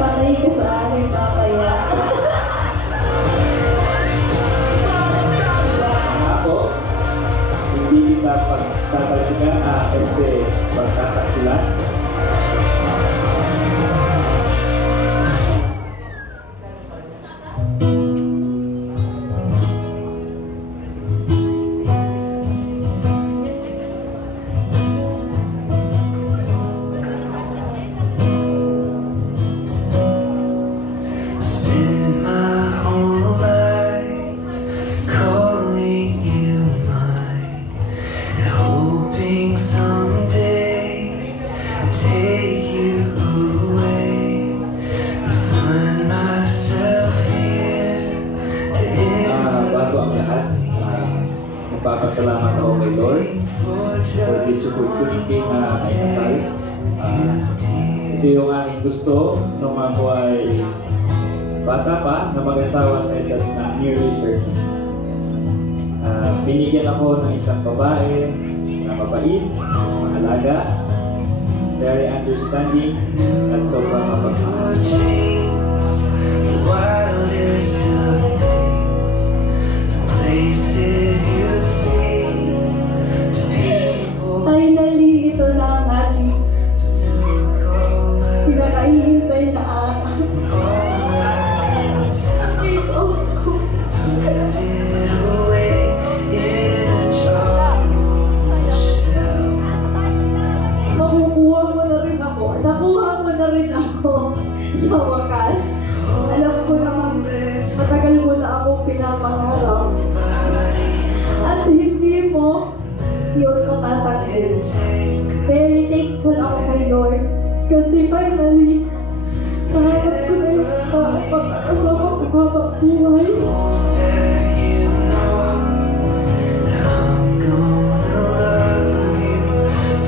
Patay ka sa akin, papaya. Ako, hindi kita pagtatalsikan, SP pagtataksilan. Magpapasalamat ako kay Lord for this opportunity na may kasal. Ito yung aking gusto nung ako ay bata pa na mag-asawa sa edad na nearly 30. Binigyan ako ng isang babae na mabait, mahalaga, very understanding, at sobrang mapagmahal. Finally, ito na ang ating pinakaihintay na araw. Makukuha mo na rin ako. Nakuha mo na rin ako sa wakas. Alam ko naman, matagal mo na akong pinapangarap. At hindi mo yun matatanggit. Very thankful ako kay Lord kasi finally nahanap ko na yung pag-asawa ko habang buhay.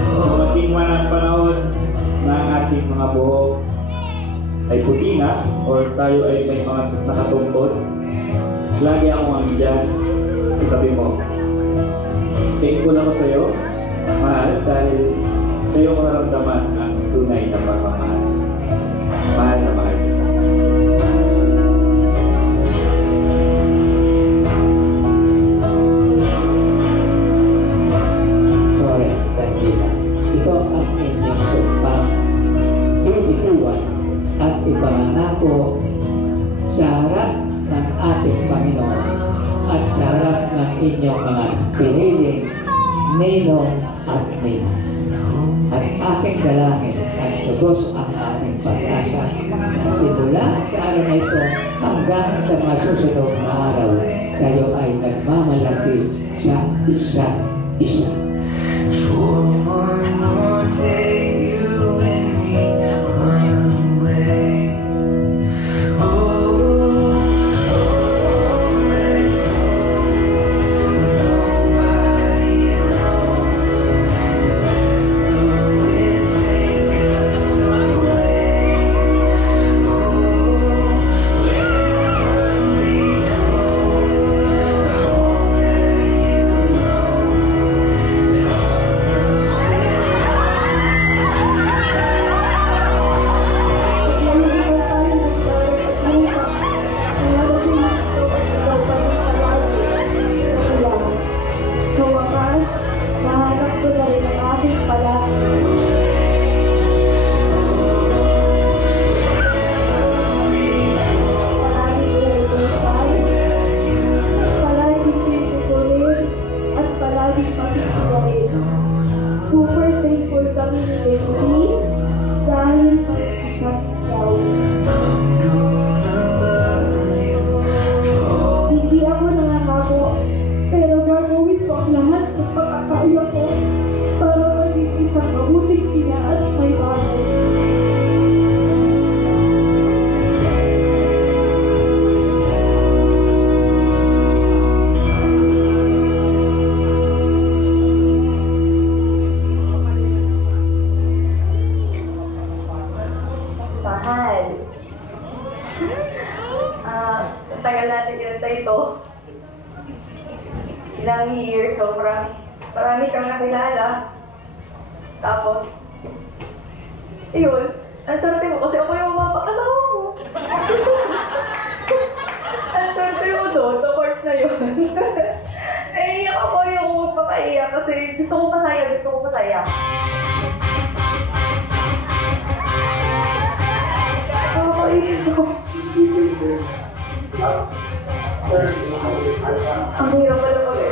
Dumating man ang panahon na ang ating mga buhok ay puti na or tayo ay may mga nakatungkod, lagi akong andyan sa tabi mo. Thankful ako sa iyo, mahal, dahil sa iyo ko naramdaman ang tunay na pagmamahal. Mahal na mahal kita. Sorry, Daniela. Ito ang inyong sumpang bibiguan at ipangako sa harap ng ating Panginoon at sa harap ng inyong mga piniling ninong at nina. At aking dalangin at subos ang ating pag-asa na simula sa araw na ito hanggang sa mga susunod na araw, kayo ay nagmamalaki sa isa't isa. For one more day, you and me run away. Oh, let's hope nobody knows. ko na rin ang aking palagi. Palagi inuusan, palagi pinukulit, at palagi pasisigarin. Super thankful kami ni Wendy dahil sa isang ikaw. Hindi ako nangangako, pero gagawin ko ang lahat ng pagkakaya ko para maging isang mabuting ina at may bahay. Mahal. Tagal natin kinanta ito. Ilang years, marami kang nakilala. Tapos, yun, ang swerte mo kasi ako yung mapakasawa mo. Ang swerte mo doon, sa part na yun. Naiiyak ako yung magpapaiyak kasi gusto ko masaya. Ang hirap pala pag-e.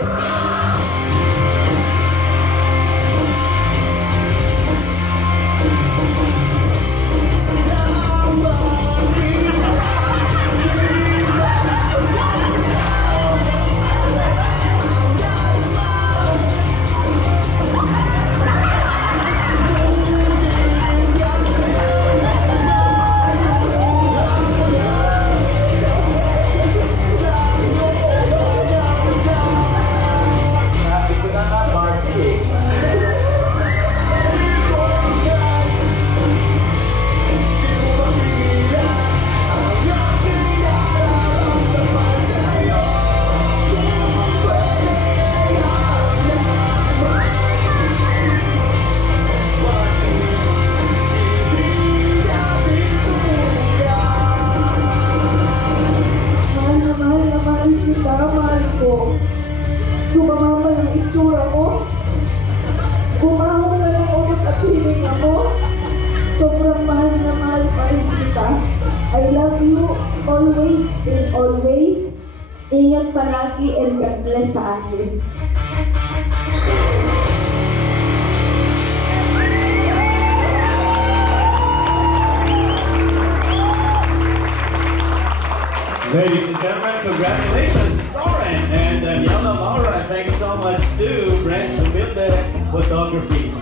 Mahal ko. Sumamama ng itsura mo. Bumaho na ng utot at hiling ako. Sobrang mahal na mahal pa rin kita. I love you always and always. Ingat palagi and God bless sa akin. Ladies and gentlemen, congratulations, Soren and Daniela Maura. Thanks so much to Brent Sumilde Photography.